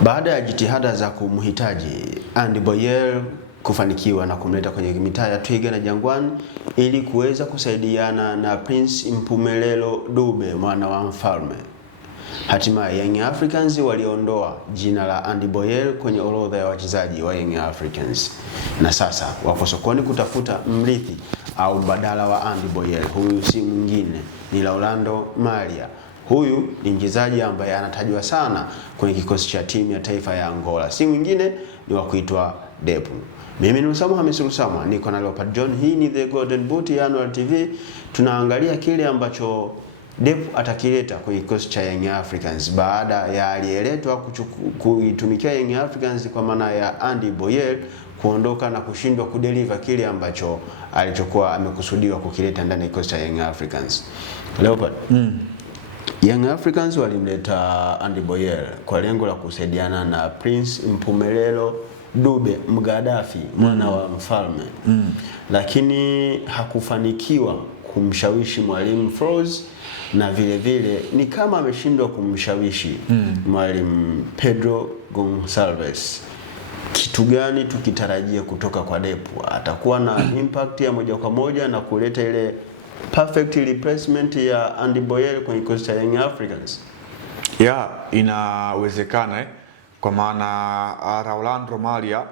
Baada ya jitihada za kumhitaji Andy Boyel kufanikiwa na kumleta kwenye mitaa ya Twiga na Jangwani ili kuweza kusaidiana na Prince Mpumelelo Dube, mwana wa mfalme, hatimaye Young Africans waliondoa jina la Andy Boyel kwenye orodha ya wachezaji wa Young Africans, na sasa wako sokoni kutafuta mrithi au mbadala wa Andy Boyel. Huyu si mwingine ni Laurando Malia. Huyu ni mchezaji ambaye anatajwa sana kwenye kikosi cha timu ya taifa ya Angola, si mwingine ni wa kuitwa Depu. Mimi ni Lusamwa Hamisi Lusamwa, niko na Leopard John. Hii ni The Golden Boot ya Annual TV. Tunaangalia kile ambacho Depu atakileta kwenye kikosi cha Young Africans baada ya aliyeletwa kuitumikia Young Africans kwa maana ya Andy Boyel kuondoka na kushindwa kudeliver kile ambacho alichokuwa amekusudiwa kukileta ndani ya kikosi cha Young Africans. Leopard, Young Africans walimleta Andy Boyel kwa lengo la kusaidiana na Prince Mpumelelo Dube Mgadafi, mwana wa mfalme, lakini hakufanikiwa kumshawishi mwalimu Froz, na vile vile ni kama ameshindwa kumshawishi mwalimu Pedro Gonçalves. Kitu gani tukitarajia kutoka kwa Depu? Atakuwa na impact ya moja kwa moja na kuleta ile perfect replacement ya Andy Boyel kwenye kikosi cha Young Africans? Inawezekana kwa maana Laurando Malia,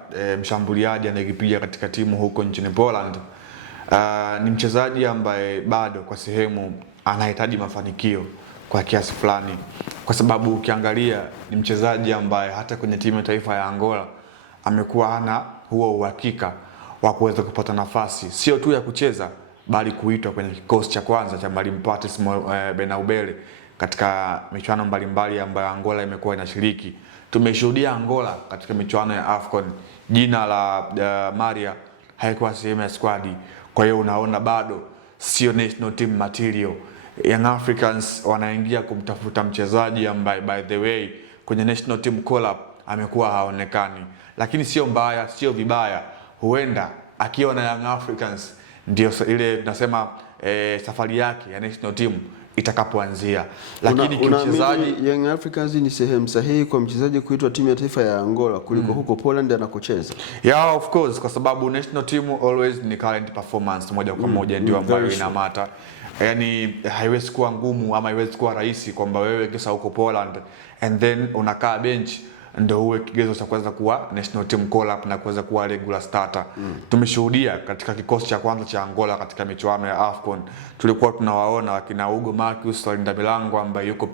mshambuliaji anayepiga katika timu huko nchini Poland, ni mchezaji ambaye bado kwa sehemu anahitaji mafanikio kwa kiasi fulani, kwa sababu ukiangalia ni mchezaji ambaye hata kwenye timu ya taifa ya Angola amekuwa hana huo uhakika wa kuweza kupata nafasi sio tu ya kucheza bali kuitwa kwenye kikosi cha kwanza cha mwalimu Patrice Benaubele katika michuano mbalimbali ambayo Angola imekuwa inashiriki. Tumeshuhudia Angola katika michuano ya AFCON, jina la Maria haikuwa sehemu ya squad. Kwa hiyo unaona bado sio national team material. Young Africans wanaingia kumtafuta mchezaji ambaye by the way kwenye national team call up amekuwa haonekani, lakini sio mbaya, sio vibaya. Huenda akiwa na Young Africans ndio ile tunasema safari yake ya national team itakapoanzia. Lakini kimchezaji Young Africans ni sehemu sahihi kwa mchezaji kuitwa timu ya taifa ya Angola kuliko huko Poland anakocheza. Of course, kwa sababu national team always ni current performance moja kwa moja ndio ambayo inamata. Yani haiwezi kuwa ngumu ama haiwezi kuwa rahisi kwamba wewe kisa huko Poland and then unakaa bench ndio uwe kigezo cha kuweza kuwa national team call up na kuweza kuwa regular starter. Tumeshuhudia katika kikosi cha kwanza cha Angola katika michuano ya AFCON, tulikuwa tunawaona wakina Hugo Marcus walinda milango ambaye yuko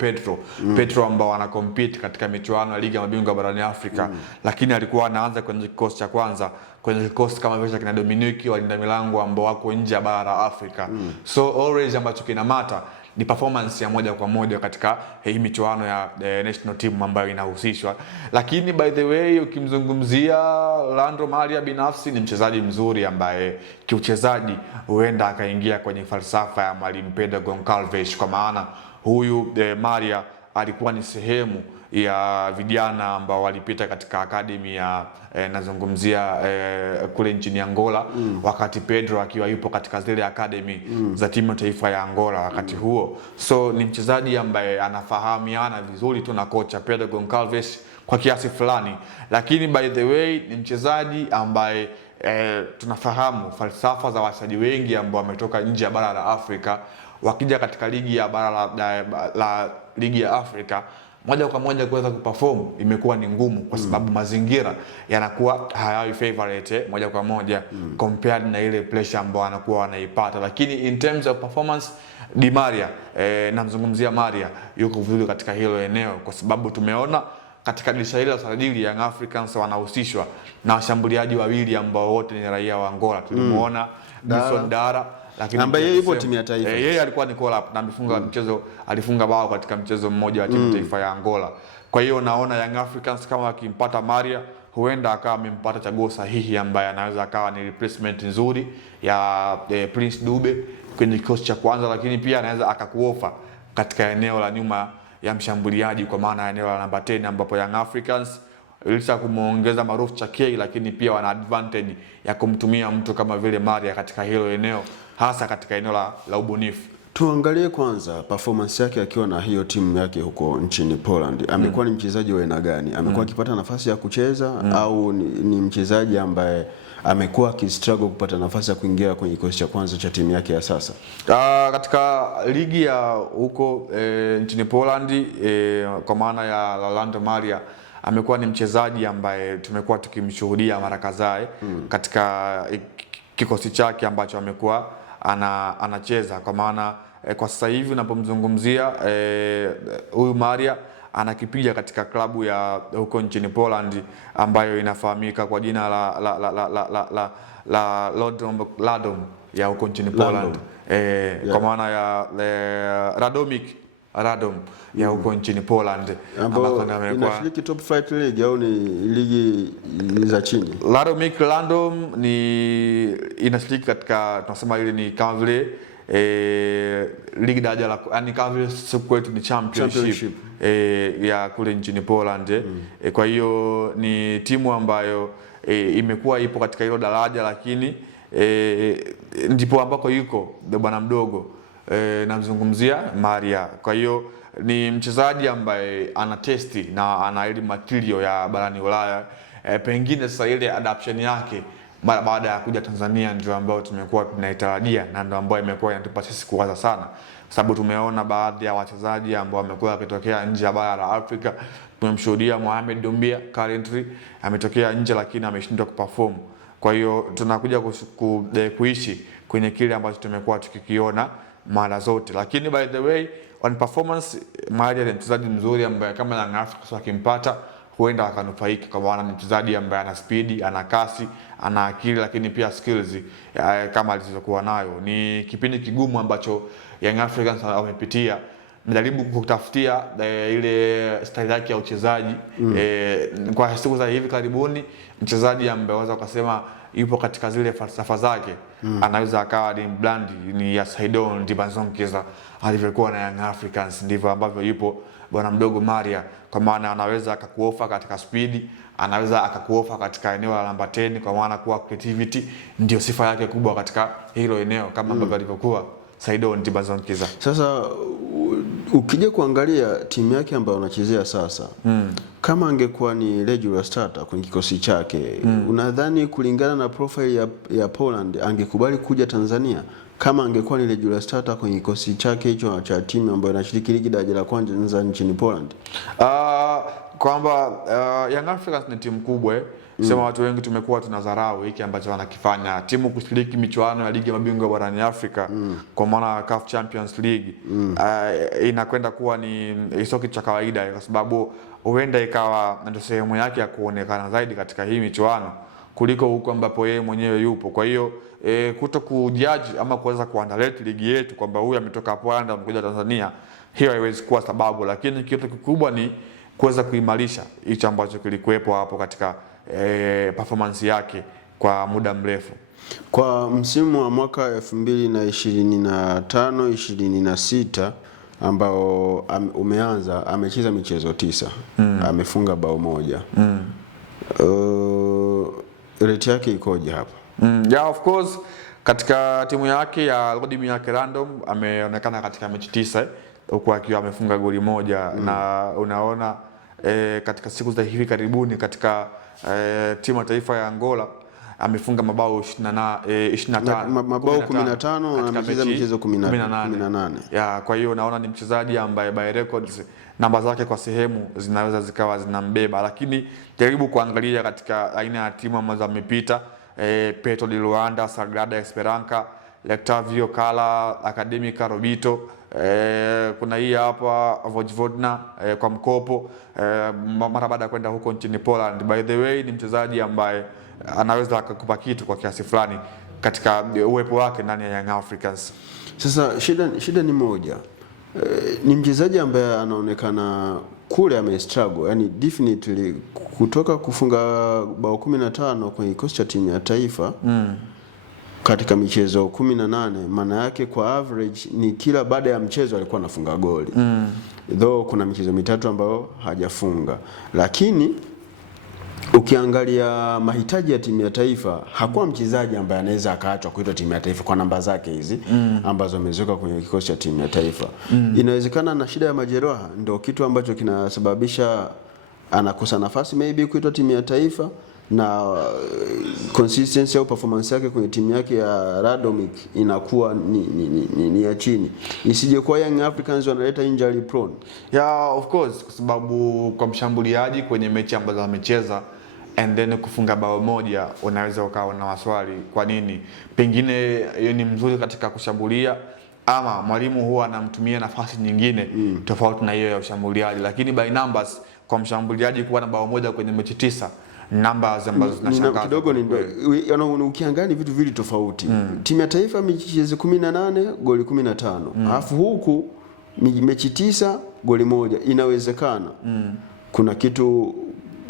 Petro ambao wana compete katika michuano ya ligi ya mabingwa barani Afrika, lakini alikuwa anaanza kwenye kikosi cha kwanza kwenye kikosi kama vile kina Dominique walinda milango ambao wako nje ya bara la Afrika. So always ambacho kinamata ni performance ya moja kwa moja katika hii michuano ya national team ambayo inahusishwa. Lakini by the way ukimzungumzia Laurando Malia, binafsi ni mchezaji mzuri ambaye kiuchezaji huenda akaingia kwenye falsafa ya mwalimu Pedro Gonçalves, kwa maana huyu Malia alikuwa ni sehemu ya vijana ambao walipita katika academy ya nazungumzia kule nchini Angola wakati Pedro akiwa yupo katika zile academy za timu ya taifa ya Angola wakati huo. So ni mchezaji ambaye anafahamiana vizuri tu na kocha Pedro Gonçalves kwa kiasi fulani, lakini by the way ni mchezaji ambaye tunafahamu falsafa za wachezaji wengi ambao wametoka nje ya bara la Afrika wakija katika ligi ya bara la ligi ya Afrika moja kwa moja kuweza kuperform imekuwa ni ngumu, kwa sababu mazingira yanakuwa hayawi favorite moja kwa moja compared na ile pressure ambayo anakuwa anaipata. Lakini in terms of performance, Di Maria, namzungumzia Maria, yuko vizuri katika hilo eneo, kwa sababu tumeona katika dirisha hili la usajili Young Africans wanahusishwa na washambuliaji wawili ambao wote ni raia wa Angola. Tulimuona Wilson Dara, lakini ambaye yeye yupo timu ya taifa. Yeye alikuwa ni call up na amefunga mchezo, alifunga bao katika mchezo mmoja wa timu taifa ya Angola. Kwa hiyo naona Young Africans kama akimpata Maria, huenda akawa amempata chaguo sahihi ambaye anaweza akawa ni replacement nzuri ya Prince Dube kwenye kikosi cha kwanza, lakini pia anaweza akakuofa katika eneo la nyuma ya mshambuliaji, kwa maana eneo la namba 10 ambapo Young Africans ilisha kumuongeza maarufu Chakei, lakini pia wana advantage ya kumtumia mtu kama vile Maria katika hilo eneo, hasa katika eneo la ubunifu. Tuangalie kwanza performance yake akiwa na hiyo timu yake huko nchini Poland. Amekuwa ni mchezaji wa aina gani? Amekuwa akipata nafasi ya kucheza au ni mchezaji ambaye amekuwa akistruggle kupata nafasi ya kuingia kwenye kikosi cha kwanza cha timu yake ya sasa? Katika ligi ya huko nchini Poland kwa maana ya Orlando Maria, amekuwa ni mchezaji ambaye tumekuwa tukimshuhudia mara kadhaa katika kikosi chake ambacho amekuwa anacheza, kwa maana kwa sasa hivi unapomzungumzia huyu Maria anakipiga katika klabu ya huko nchini Poland ambayo inafahamika kwa jina la Radom ya huko nchini Poland, kwa maana ya Radom ya huko nchini Poland, ambao inashiriki top flight league au ni ligi za chini. Radom inashiriki katika, tunasema ile ni kama vile ligi daraja la, yani kama vile kwetu ni championship ya kule nchini Poland. Kwa hiyo ni timu ambayo imekuwa ipo katika hilo daraja, lakini ndipo ambako yuko bwana mdogo namzungumzia Maria. Kwa hiyo ni mchezaji ambaye ana testi na ana ile material ya barani Ulaya. Pengine sasa ile adaptation yake mara baada ya kuja Tanzania ndio ambayo tumekuwa tunaitarajia na ndio ambayo imekuwa inatupa sisi kuwaza sana, sababu tumeona baadhi ya wachezaji ambao wamekuwa wakitokea nje ya bara la Afrika. Tumemshuhudia Mohamed Doumbia currently ametokea nje lakini ameshindwa kuperform. Kwa hiyo tunakuja kuishi kwenye kile ambacho tumekuwa tukikiona mara zote, lakini by the way on performance Maria ni mchezaji mzuri ambaye kama Young Africans wakimpata huenda akanufaika, kwa maana ni mchezaji ambaye ana speed, ana kasi, ana akili, lakini pia skills kama alizokuwa nayo. Ni kipindi kigumu ambacho Young Africans wamepitia, mjaribu kutafutia ile style yake ya uchezaji. Kwa siku za hivi karibuni mchezaji ambaye waweza kusema yupo katika zile falsafa zake, anaweza akawa ni brand ni ya Saidon Dibazonkiza alivyokuwa na Young Africans, ndivyo ambavyo yupo bwana mdogo Maria, kwa maana anaweza akakuofa katika speed, anaweza akakuofa katika eneo la namba 10, kwa maana kuwa creativity ndio sifa yake kubwa katika hilo eneo, kama ambavyo alivyokuwa Saidon Dibazonkiza. Sasa ukija kuangalia timu yake ambayo anachezea sasa, kama angekuwa ni regular starter kwenye kikosi chake, unadhani kulingana na profile ya Poland angekubali kuja Tanzania kama angekuwa ni regular starter kwenye kikosi chake hicho cha timu ambayo inashiriki ligi daraja la kwanza nchini Poland? Kwamba Young Africans ni timu kubwa, sema watu wengi tumekuwa tunadharau hiki ambacho wanakifanya. Timu kushiriki michuano ya ligi ya mabingwa barani Afrika kwa maana CAF Champions League inakwenda kuwa ni kitu cha kawaida, kwa sababu huenda ikawa ndio sehemu yake ya kuonekana zaidi katika hii michuano kuliko huko ambapo yeye mwenyewe yupo. Kwa hiyo kuto kujudge ama kuweza kuandalete ligi yetu kwamba huyu ametoka Poland amekuja Tanzania, hiyo haiwezi kuwa sababu, lakini kitu kikubwa ni kuweza kuimarisha hicho ambacho kilikuwepo hapo katika performance yake kwa muda mrefu. Kwa msimu wa mwaka 2025-26 ambao umeanza, amecheza michezo 9, amefunga bao 1. Rate yake ikoje hapa? Yeah, of course katika timu yake ya Radom ameonekana katika mechi 9 huku akiwa amefunga goli 1 na unaona katika siku za hivi karibuni katika timu ya taifa ya Angola amefunga mabao 25, mabao 15 na amecheza michezo 18. Yeah, kwa hiyo unaona ni mchezaji ambaye by records namba zake kwa sehemu zinaweza zikawa zinambeba, lakini jaribu kuangalia katika aina ya timu ambazo amepita, Petro di Luanda, Sagrada Esperanca, Lectavio Kala, Academica Robito, kuna hii hapa Vojvodina kwa mkopo mara baada ya kwenda huko nchini Poland. By the way ni mchezaji ambaye anaweza akakupa kitu kwa kiasi fulani katika uwepo wake ndani ya Young Africans. Sasa shida ni moja, ni mchezaji ambaye anaonekana kule amestruggle, yani definitely kutoka kufunga bao 15 kwenye kikosi cha timu ya taifa katika michezo 18, maana yake kwa average ni kila baada ya mchezo alikuwa anafunga goli. Though kuna michezo 3 ambayo hajafunga, lakini Ukiangalia mahitaji ya timu ya taifa, hakuwa mchezaji ambaye anaweza akaachwa kuitwa timu ya taifa kwa namba zake hizi ambazo ameziweka kwenye kikosi cha timu ya taifa. Inawezekana na shida ya majeraha ndio kitu ambacho kinasababisha anakosa nafasi maybe kuitwa timu ya taifa, na consistency au performance yake kwenye timu yake ya Radomic inakuwa ni ya chini. Isije kwa Young Africans wanaleta injury prone. Yeah, of course, kwa sababu kwa mshambuliaji kwenye mechi ambazo amecheza and then kufunga bao moja, unaweza ukawa na maswali kwa nini. Pengine yeye ni mzuri katika kushambulia, ama mwalimu huwa anamtumia nafasi nyingine tofauti na hiyo ya ushambuliaji. Lakini by numbers, kwa mshambuliaji kuwa na bao moja kwenye mechi 9, numbers ambazo zinashangaza kidogo. Ukiangalia vitu vili tofauti. Timu ya taifa michezo 18 goli 15, alafu huku mechi 9 goli 1. Inawezekana kuna kitu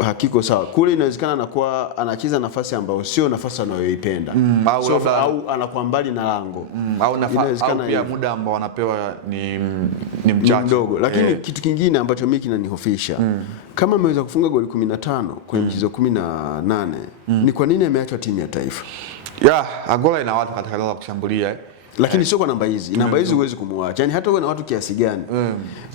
hakiko sawa kule. Inawezekana anakuwa anacheza nafasi ambayo sio nafasi anayoipenda, au anakuwa mbali na lango, au pia muda ambao anapewa ni mchache mdogo. Lakini kitu kingine ambacho mimi kinanihofisha, kama ameweza kufunga goli 15 kwenye mchezo 18, ni kwa nini ameachwa timu ya taifa? Angola ina watu katika eneo la kushambulia, lakini sio kwa namba hizi. Namba hizi huwezi kumwacha. Yaani hata uwe na watu kiasi gani.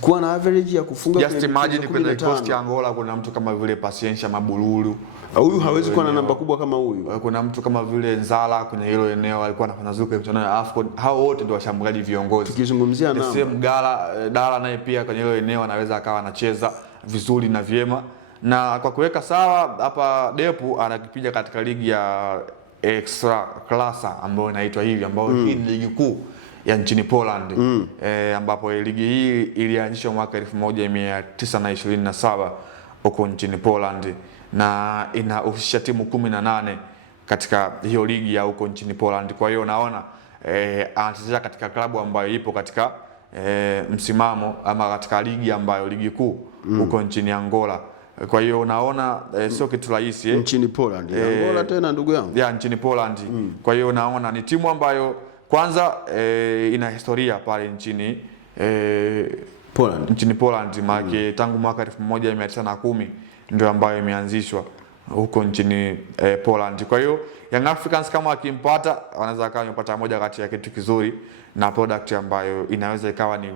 Kuwa na average ya kufunga kwenye just imagine kwenye coast ya Angola kuna mtu kama vile Patience Mabululu. Huyu hawezi kuwa na namba kubwa kama huyu. Kuna mtu kama vile Nzala kwenye hilo eneo alikuwa anafanya zuka mchana ya AFCON. Hao wote ndio washambuliaji viongozi. Tukizungumzia namba. Same Dala naye pia kwenye hilo eneo anaweza akawa anacheza vizuri na vyema. Na kwa kuweka sawa hapa, Depu anakipiga katika ligi ya extra klasa ambayo inaitwa hivi, ambayo hii ni ligi kuu ya nchini Poland, ambapo ligi hii ilianzishwa mwaka 1927 huko nchini Poland, na inahusisha timu 18 katika hiyo ligi ya huko nchini Poland. Kwa hiyo unaona anacheza katika klabu ambayo ipo katika msimamo ama katika ligi ambayo ligi kuu huko nchini Angola. Kwa hiyo unaona sio kitu rahisi nchini Poland. Angola tena ndugu yangu. Nchini Poland. Kwa hiyo unaona ni timu ambayo kwanza ina historia pale nchini Poland. Nchini Poland maana tangu mwaka 1910 ndio ambayo imeanzishwa huko nchini Poland. Kwa hiyo Young Africans kama wakimpata, wanaweza kama wamepata moja kati ya kitu kizuri na product ambayo inaweza ikawa ni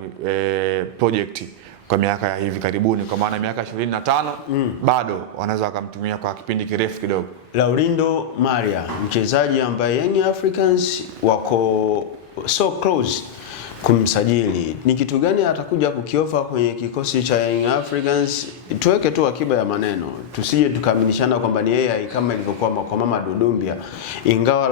project kwa miaka ya hivi karibuni, kwa maana miaka 25 bado wanaweza wakamtumia kwa kipindi kirefu kidogo. Laurindo Maria, mchezaji ambaye Young Africans wako so close kumsajili, ni kitu gani atakuja kukiofa kwenye kikosi cha Young Africans? Tuweke tu akiba ya maneno, tusije tukaminishana kwamba ni yeye kama ilivyokuwa kwa Mama Dudumbia. Ingawa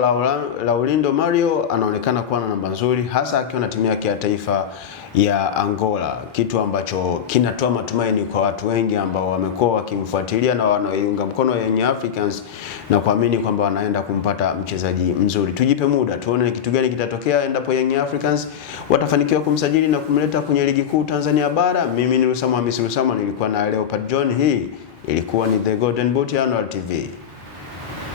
Laurindo Mario anaonekana kuwa na namba nzuri, hasa akiwa na timu yake ya taifa ya Angola, kitu ambacho kinatoa matumaini kwa watu wengi ambao wamekuwa wakimfuatilia na wanaoiunga mkono Young Africans na kuamini kwamba wanaenda kumpata mchezaji mzuri. Tujipe muda tuone kitu gani kitatokea endapo Young Africans watafanikiwa kumsajili na kumleta kwenye ligi kuu Tanzania bara. Mimi ni Rusama Hamisi Rusama, nilikuwa na Leopard John. Hii ilikuwa ni The Golden Boot ya Annual TV.